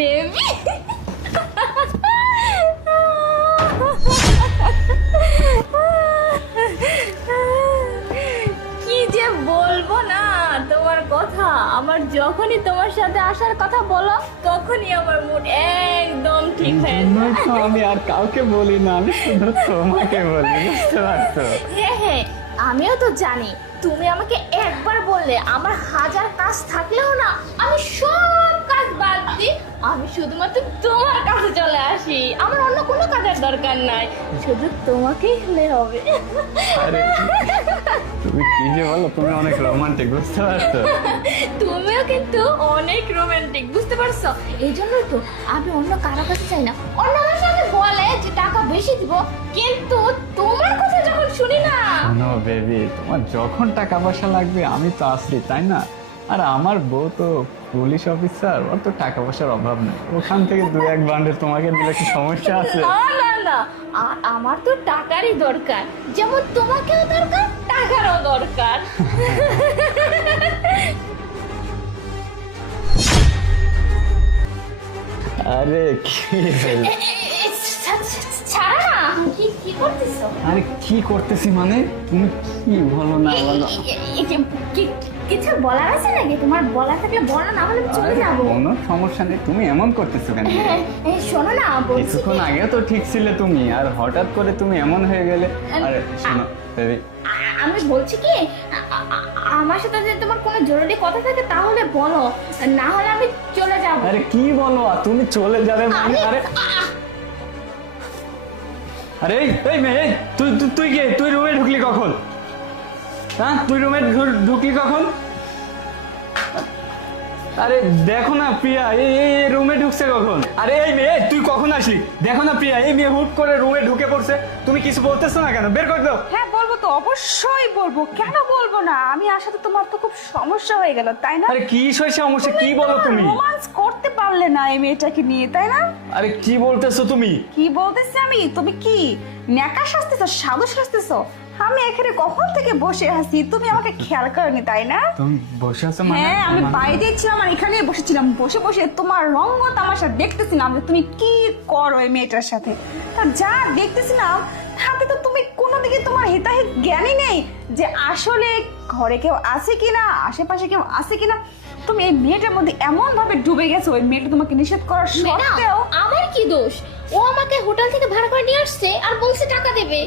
Baby. কি যে বলবো না তোমার কথা, আমার যখনই তোমার সাথে আসার কথা বলো তখনই আমার মুড একদম ঠিক হয়ে যায়। তো আমি আর কাউকে বলি না, আমি শুধু তোমাকে বলি, বুঝতে পারছো? হ্যাঁ হ্যাঁ, আমিও তো জানি তুমি আমাকে একবার বললে আমার হাজার কাজ থাকলেও না আমি সব কাজ বাদ দিই, আমি শুধুমাত্র তোমার কাছে চলে আসি। আমার অন্য কোনো কাজের দরকার নাই, শুধু তোমাকেই হলে হবে। আরে তুমি কি যে বলো, তুমি অনেক রোমান্টিক, বুঝতে পারছো? তুমিও কিন্তু অনেক রোমান্টিক, বুঝতে পারছো? এই জন্যই তো আমি অন্য কারো কাছে চাই না। অন্য মানুষ আমাকে বলে যে টাকা বেশি দিব, কিন্তু তোমার কথা যখন শুনি না। শোনো বেবি, তোমার যখন টাকা পয়সা লাগবে আমি তো আছি, তাই না? আর আমার বউ তো পুলিশ অফিসার, ওর তো টাকা পয়সার অভাব নেই, ওখান থেকে 2-1 বান্ডেল তোমাকে দিলে কি সমস্যা আছে? না না না, আমার তো টাকারই দরকার, যেমন তোমাকেও দরকার, টাকারও দরকার। আরে কি হলো? ছাড়া না, কি কি করতেছো? আরে কি করতেছি মানে, তুমি কি বলো না বলো? কিছু বলার আছে নাকি? তোমার বলা থাকলে বলো, না হলে আমি চলে আরে যাবো। কোনো সমস্যা নেই, তুমি এমন করতেছো কেন? এই শোনো না, বলছি কিছুক্ষণ কি, আগে তো ঠিক ছিলে তুমি, আর হঠাৎ করে তুমি এমন হয়ে গেলে। আরে শোনো বেবি, আমি বলছি কি, আমার সাথে যদি তোমার কোনো জরুরি কথা থাকে তাহলে বলো, না হলে আমি চলে যাবো। আরে কি বলো, আর তুমি চলে যাবে মানে? আরে আরে এই মেয়ে, তুই তুই তুই কে? তুই রুমে ঢুকলি কখন? হ্যাঁ, তুই রুমে ঢুকলি কখন? আরে দেখো না প্রিয়া, এই রুমে ঢুকছে কখন? আরে এই মেয়ে, তুই কখন আসলি? দেখো না প্রিয়া, এই মেয়ে হুট করে রুমে ঢুকে পড়ছে, তুমি কিছু বলতেছো না কেন? বের করে দাও। হ্যাঁ বলবো তো, অবশ্যই বলবো, কেন বলবো না? আমি আসাতে তোমার তো খুব সমস্যা হয়ে গেল, তাই না? আরে কি সমস্যা, কি বলো তুমি? রোমান্স করতে পারলে না এই মেয়েটাকে নিয়ে, তাই না? আরে কি বলতেছো তুমি? কি বলতেছি আমি? তুমি কি ন্যাকা সাজতেছো, সাধু সাজতেছো? আমি এখানে কখন থেকে বসে আছি, তুমি আমাকে খেয়াল করনি, তাই না? তুমি বসে আছো মানে? হ্যাঁ, আমি বাইরে ছিলাম আর এখানে বসেছিলাম, বসে বসে তোমার রঙ্গ তামাশা দেখতেছিলাম যে তুমি কি করো এই মেয়েটার সাথে। তা যা দেখতেছিলাম তাতে তো তুমি কোনো দিকে তোমার হিতাহিত জ্ঞানই নেই যে আসলে ঘরে কেউ আছে কিনা, আশেপাশে কেউ আছে কিনা। তুমি এই মেয়েটার মধ্যে এমন ভাবে ডুবে গেছো, ওই মেয়েটা তোমাকে নিষেধ করার ম্যাডাম, সত্ত্বেও। আমার কি দোষ? ও আমাকে হোটেল থেকে ভাড়া করে নিয়ে আসছে আর বলছে টাকা দেবে।